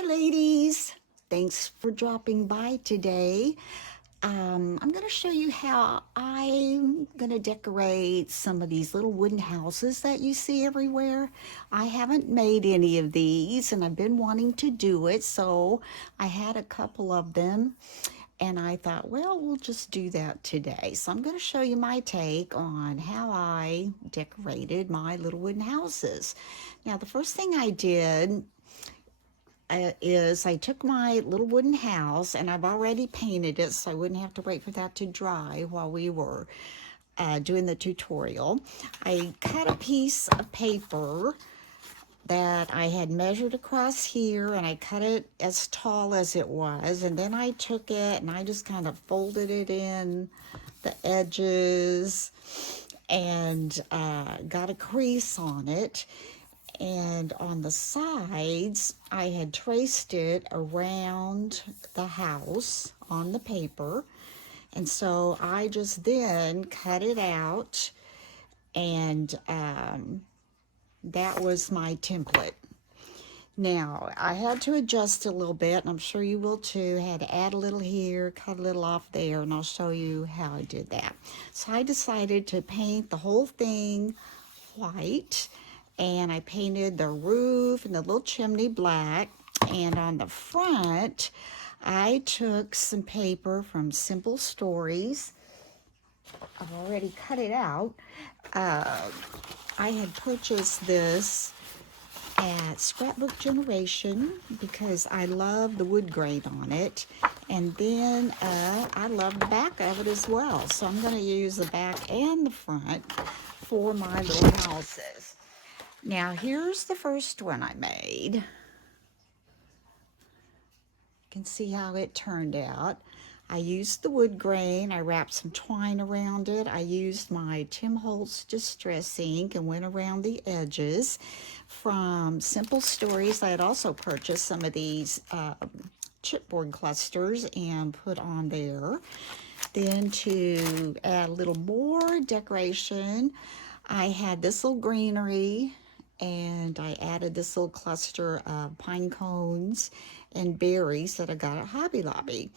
Hi, ladies. Thanks for dropping by today. I'm going to show you how I'm going to decorate some of these little wooden houses that you see everywhere. I haven't made any of these and I've been wanting to do it, so I had a couple of them and I thought, well, we'll just do that today. So I'm going to show you my take on how I decorated my little wooden houses. Now, the first thing I did is I took my little wooden house and I've already painted it so I wouldn't have to wait for that to dry while we were doing the tutorial. I cut a piece of paper that I had measured across here and I cut it as tall as it was, and then I took it and I just kind of folded it in the edges and got a crease on it. And on the sides, I had traced it around the house on the paper. And so I just then cut it out, and that was my template. Now, I had to adjust a little bit, and I'm sure you will too. I had to add a little here, cut a little off there, and I'll show you how I did that. So I decided to paint the whole thing white, and I painted the roof and the little chimney black. And on the front, I took some paper from Simple Stories. I've already cut it out. I had purchased this at Scrapbook Generation because I love the wood grain on it, and then I love the back of it as well, so I'm going to use the back and the front for my little houses. Now here's the first one I made. You can see how it turned out. I used the wood grain, I wrapped some twine around it, I used my Tim Holtz Distress ink and went around the edges. From Simple Stories, I had also purchased some of these chipboard clusters and put on there. Then to add a little more decoration, I had this little greenery and I added this little cluster of pine cones and berries that I got at Hobby Lobby.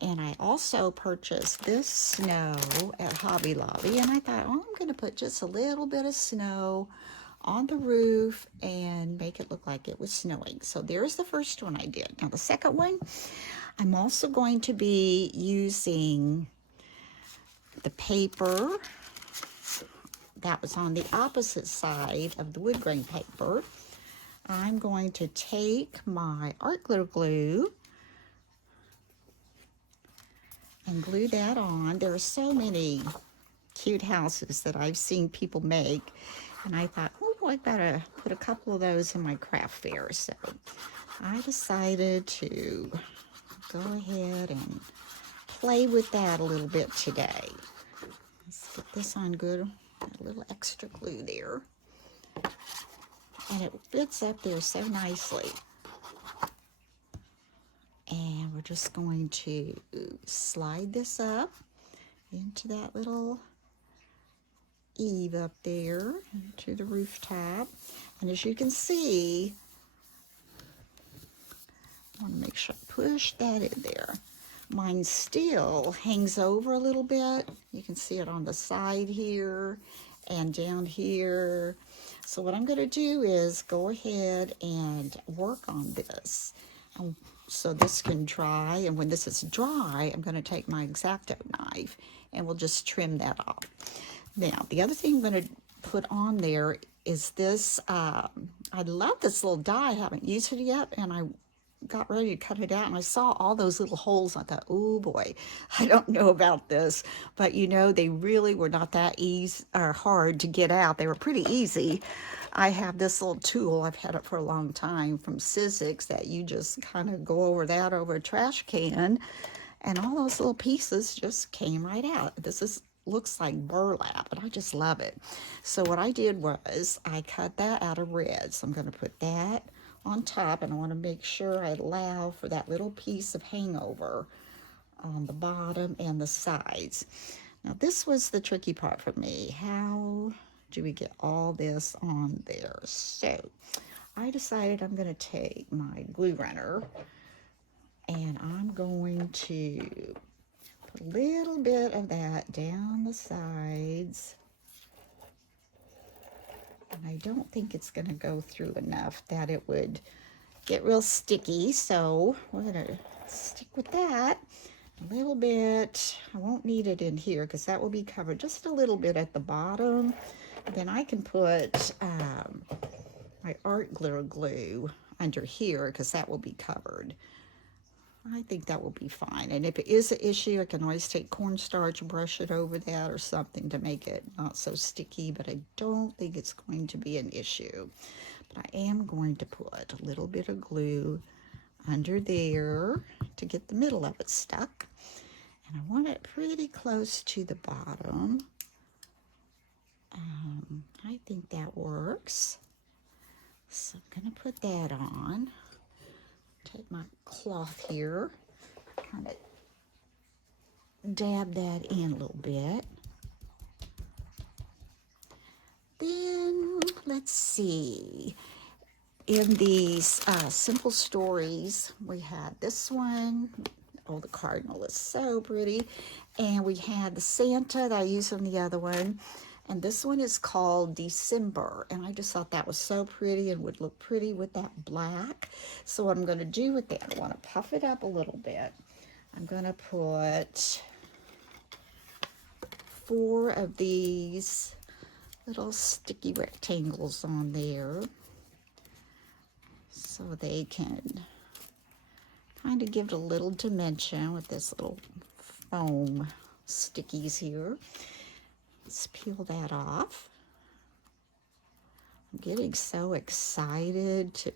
And I also purchased this snow at Hobby Lobby, and I thought, oh, I'm going to put just a little bit of snow on the roof and make it look like it was snowing. So there's the first one I did. Now the second one, I'm also going to be using the paper that was on the opposite side of the wood grain paper. I'm going to take my art glitter glue and glue that on. There are so many cute houses that I've seen people make, and I thought, oh, I gotta put a couple of those in my craft fair. So I decided to go ahead and play with that a little bit today. Let's get this on good. A little extra glue there, and it fits up there so nicely. And we're just going to slide this up into that little eave up there to the rooftop. And as you can see, I want to make sure I push that in there. Mine still hangs over a little bit. You can see it on the side here and down here. So what I'm going to do is go ahead and work on this so this can dry. And when this is dry, I'm going to take my X-Acto knife and we'll just trim that off. Now, the other thing I'm going to put on there is this. I love this little die. I haven't used it yet, and I got ready to cut it out, and I saw all those little holes. I thought, oh boy, I don't know about this, but you know, they really were not that easy or hard to get out. They were pretty easy. I have this little tool, I've had it for a long time, from Sizzix, that you just kind of go over that over a trash can, and all those little pieces just came right out. Looks like burlap, and I just love it. So what I did was I cut that out of red. So I'm going to put that on top, and I want to make sure I allow for that little piece of hangover on the bottom and the sides. Now this was the tricky part for me. How do we get all this on there? So I decided I'm going to take my glue runner and I'm going to put a little bit of that down the sides. And I don't think it's going to go through enough that it would get real sticky, so we're going to stick with that a little bit. I won't need it in here because that will be covered just a little bit at the bottom. Then I can put my art glitter glue under here because that will be covered. I think that will be fine. And if it is an issue, I can always take cornstarch, brush it over that or something to make it not so sticky, but I don't think it's going to be an issue. But I am going to put a little bit of glue under there to get the middle of it stuck. And I want it pretty close to the bottom. I think that works. So I'm going to put that on. Take my cloth here, kind of dab that in a little bit. Then, let's see. In these simple stories, we had this one. Oh, the cardinal is so pretty. And we had the Santa that I used on the other one. And this one is called December. And I just thought that was so pretty and would look pretty with that black. So what I'm going to do with that, I want to puff it up a little bit. I'm going to put 4 of these little sticky rectangles on there, so they can kind of give it a little dimension with this little foam stickies here. Let's peel that off. I'm getting so excited to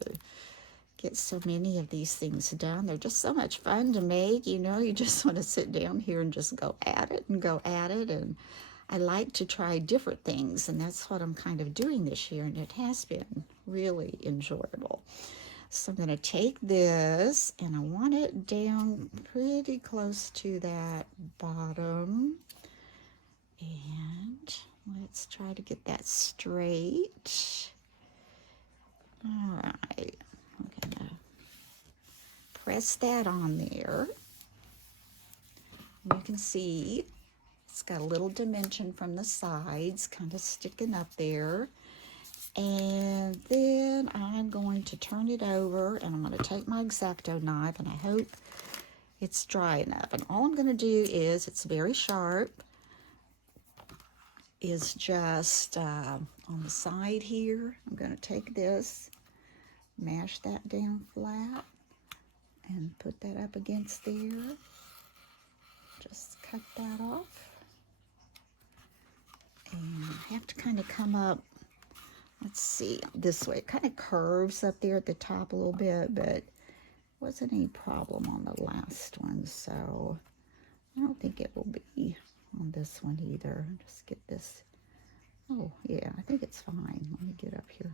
get so many of these things done. They're just so much fun to make, you know. You just want to sit down here and just go at it and go at it. And I like to try different things, and that's what I'm kind of doing this year, and it has been really enjoyable. So I'm going to take this, and I want it down pretty close to that bottom. And let's try to get that straight. All right. I'm going to press that on there. You can see it's got a little dimension from the sides, kind of sticking up there. And then I'm going to turn it over, and I'm going to take my X-Acto knife, and I hope it's dry enough. And all I'm going to do is, it's very sharp, is just on the side here. I'm going to take this, mash that down flat, and put that up against there. Just cut that off. And I have to kind of come up, let's see, this way. It kind of curves up there at the top a little bit, but wasn't any problem on the last one, so I don't think it will be on this one either. Just get this. Oh, yeah, I think it's fine. Let me get up here.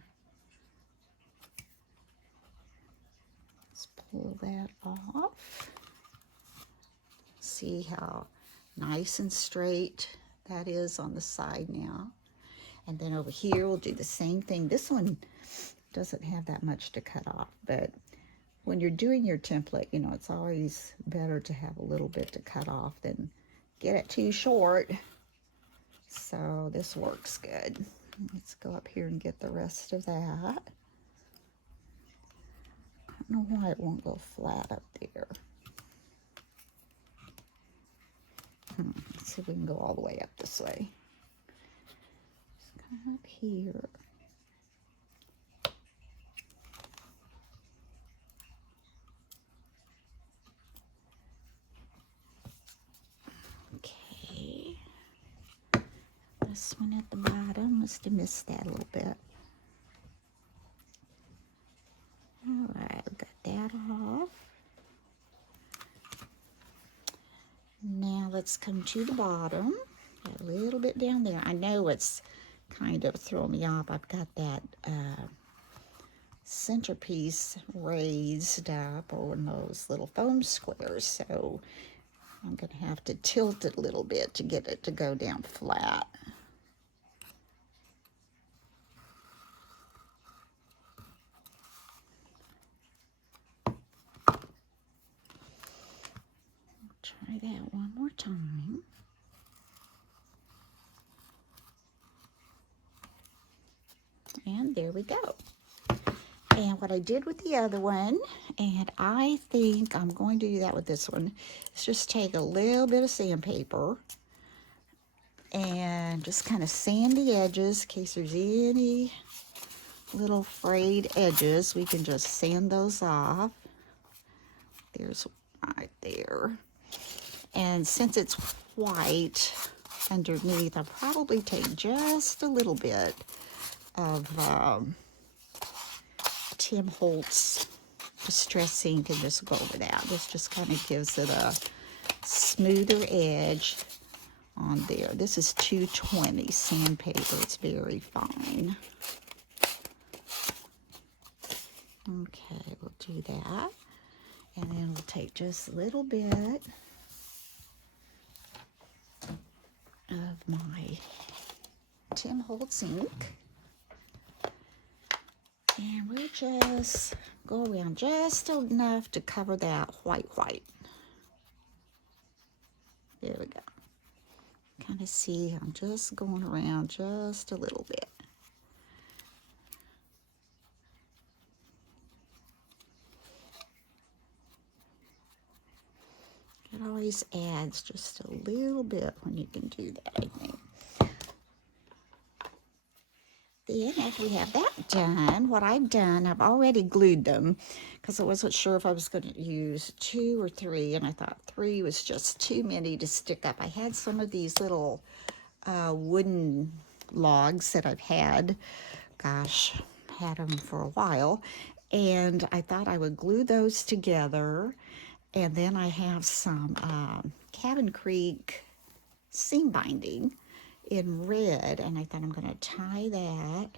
Let's pull that off. See how nice and straight that is on the side now. And then over here, we'll do the same thing. This one doesn't have that much to cut off, but when you're doing your template, you know, it's always better to have a little bit to cut off than get it too short. So this works good. Let's go up here and get the rest of that. I don't know why it won't go flat up there. Let's see if we can go all the way up this way. Just come up here. Okay. This one at the bottom, must have missed that a little bit. All right, got that off. Now let's come to the bottom, a little bit down there. I know it's kind of throwing me off. I've got that centerpiece raised up on those little foam squares, so I'm going to have to tilt it a little bit to get it to go down flat. Try that one more time. And there we go. And what I did with the other one, and I think I'm going to do that with this one, is just take a little bit of sandpaper and just kind of sand the edges in case there's any little frayed edges. We can just sand those off. There's right there. And since it's white underneath, I'll probably take just a little bit of Tim Holtz Distress Ink and just go over that. This just kind of gives it a smoother edge on there. This is 220 sandpaper. It's very fine. Okay, we'll do that. And then we'll take just a little bit of my Tim Holtz ink. And we'll just go around just enough to cover that white. There we go. Kind of see I'm just going around just a little bit. It always adds just a little bit when you can do that, I think. Then after we have that done, what I've done, I've already glued them because I wasn't sure if I was going to use 2 or 3, and I thought 3 was just too many to stick up. I had some of these little wooden logs that I've had, gosh, had them for a while, and I thought I would glue those together. And then I have some Cabin Creek seam binding in red, and I thought I'm going to tie that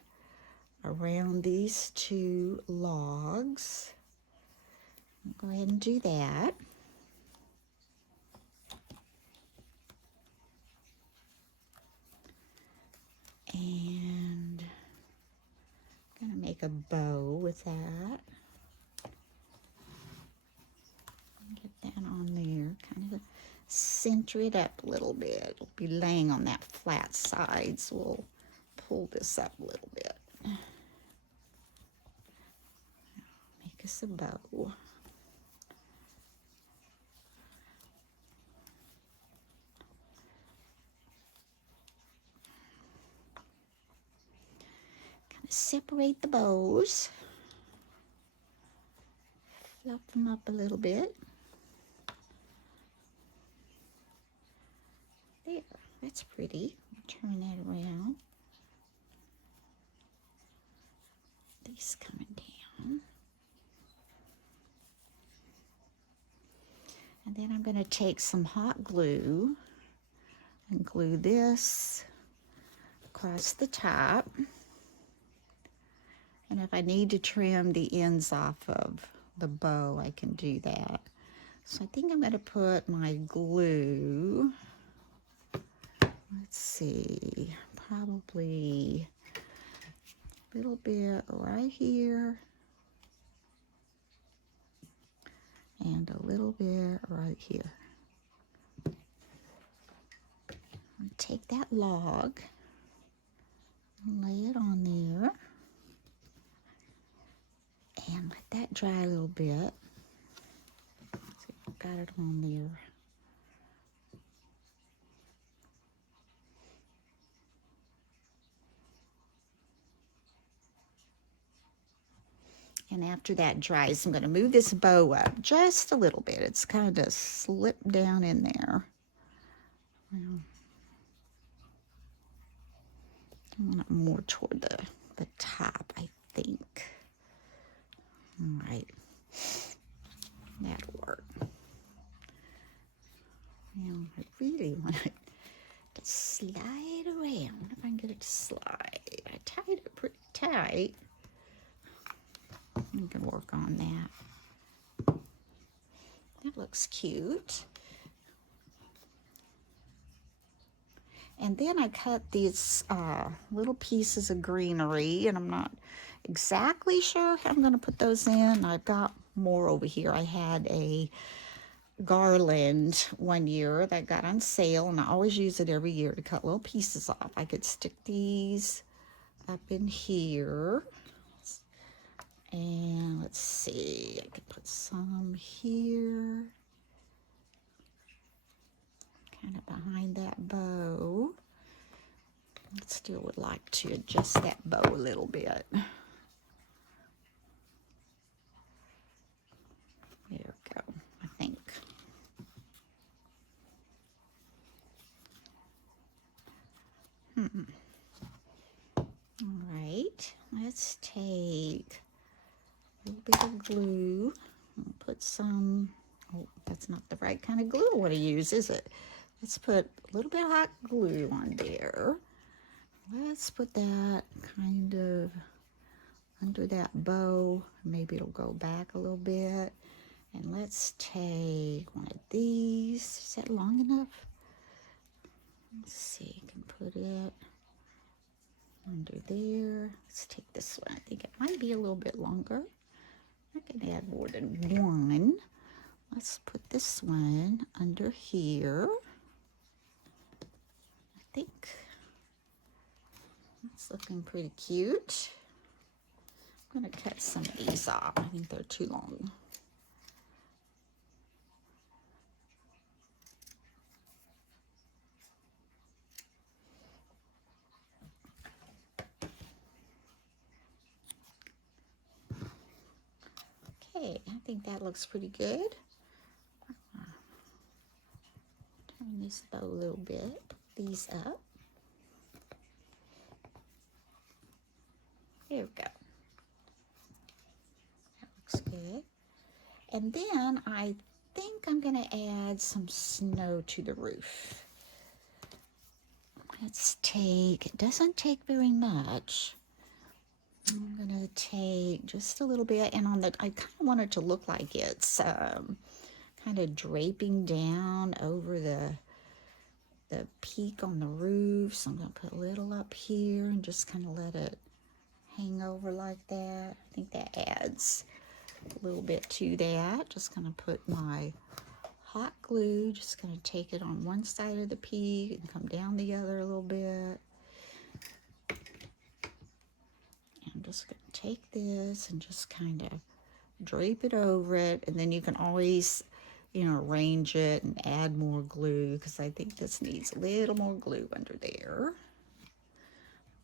around these 2 logs. I'll go ahead and do that. And I'm going to make a bow with that. Get that on there, kind of center it up a little bit. It'll be laying on that flat side, so we'll pull this up a little bit. Make us a bow. Kind of separate the bows. Fluff them up a little bit. There, that's pretty. Turn that around. These coming down. And then I'm going to take some hot glue and glue this across the top. And if I need to trim the ends off of the bow, I can do that. So I think I'm going to put my glue, let's see, probably a little bit right here and a little bit right here. I'll take that log and lay it on there and let that dry a little bit. See, I've got it on there. And after that dries, I'm going to move this bow up just a little bit. It's kind of slipped down in there. Well, I want it more toward the top, I think. All right. That'll work. Now, I really want it to slide around. If I can get it to slide. I tied it pretty tight. You can work on that. That looks cute. And then I cut these little pieces of greenery, and I'm not exactly sure how I'm going to put those in. I've got more over here. I had a garland one year that got on sale, and I always use it every year to cut little pieces off. I could stick these up in here, and let's see, I could put some here, kind of behind that bow. I still would like to adjust that bow a little bit. There we go, I think. All right, let's take a little bit of glue and put some, oh, that's not the right kind of glue I want to use, is it? Let's put a little bit of hot glue on there. Let's put that kind of under that bow. Maybe it'll go back a little bit. And let's take one of these. Is that long enough? Let's see, I can put it under there. Let's take this one. I think it might be a little bit longer. I can add more than one. Let's put this one under here. I think it's looking pretty cute. I'm going to cut some of these off. I think they're too long. Okay, I think that looks pretty good. Turn this bow a little bit, put these up. There we go. That looks good. And then I think I'm going to add some snow to the roof. Let's take, it doesn't take very much. I'm going to take just a little bit, and on the, I kind of want it to look like it's kind of draping down over the peak on the roof. So I'm going to put a little up here and just kind of let it hang over like that. I think that adds a little bit to that. Just going to put my hot glue, just going to take it on one side of the peak and come down the other a little bit. I'm just going to take this and just kind of drape it over it, and then you can always, you know, arrange it and add more glue, because I think this needs a little more glue under there.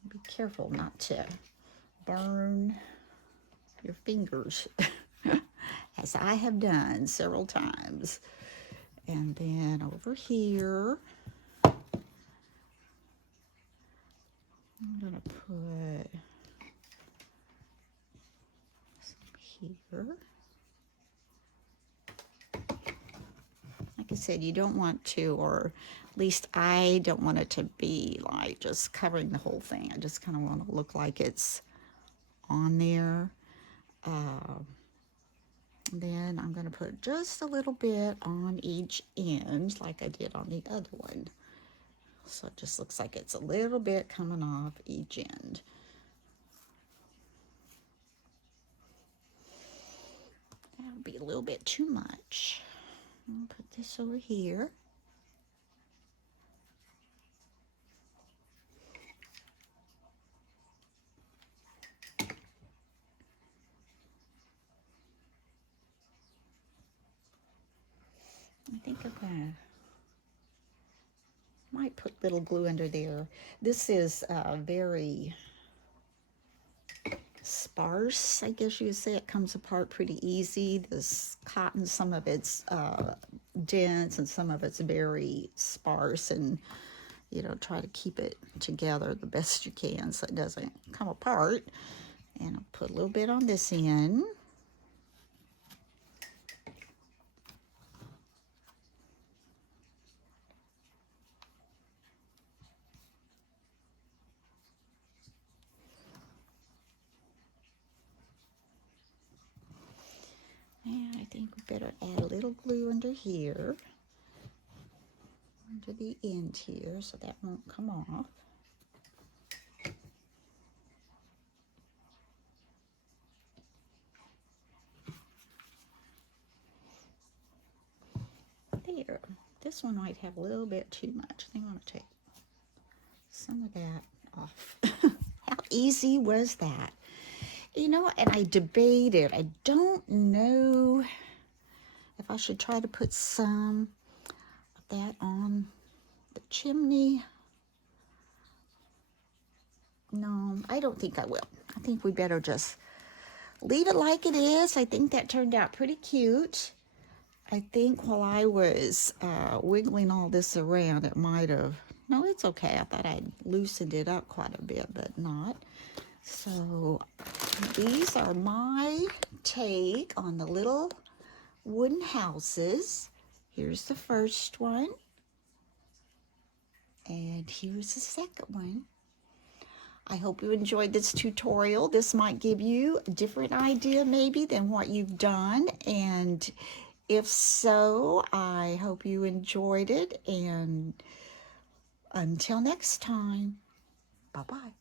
Be careful not to burn your fingers, as I have done several times. And then over here, I'm going to put here. Like I said, you don't want to, or at least I don't want it to be like just covering the whole thing. I just kind of want to look like it's on there. Then I'm going to put just a little bit on each end like I did on the other one. So it just looks like it's a little bit coming off each end. That would be a little bit too much. I'll put this over here. I think I'm gonna, might put little glue under there. This is very sparse, I guess you would say. It comes apart pretty easy. This cotton, some of it's dense and some of it's very sparse, and you know, try to keep it together the best you can so it doesn't come apart. And I'll put a little bit on this end. And I think we better add a little glue under here, under the end here, so that won't come off. here. This one might have a little bit too much. I think I'm going to take some of that off. How easy was that? You know, and I debated. I don't know if I should try to put some of that on the chimney. No, I don't think I will. I think we better just leave it like it is. I think that turned out pretty cute. I think while I was wiggling all this around, it might have... No, it's okay. I thought I'd loosened it up quite a bit, but not. So these are my take on the little wooden houses. Here's the first one. And here's the second one. I hope you enjoyed this tutorial. This might give you a different idea maybe than what you've done. And if so, I hope you enjoyed it. And until next time, bye-bye.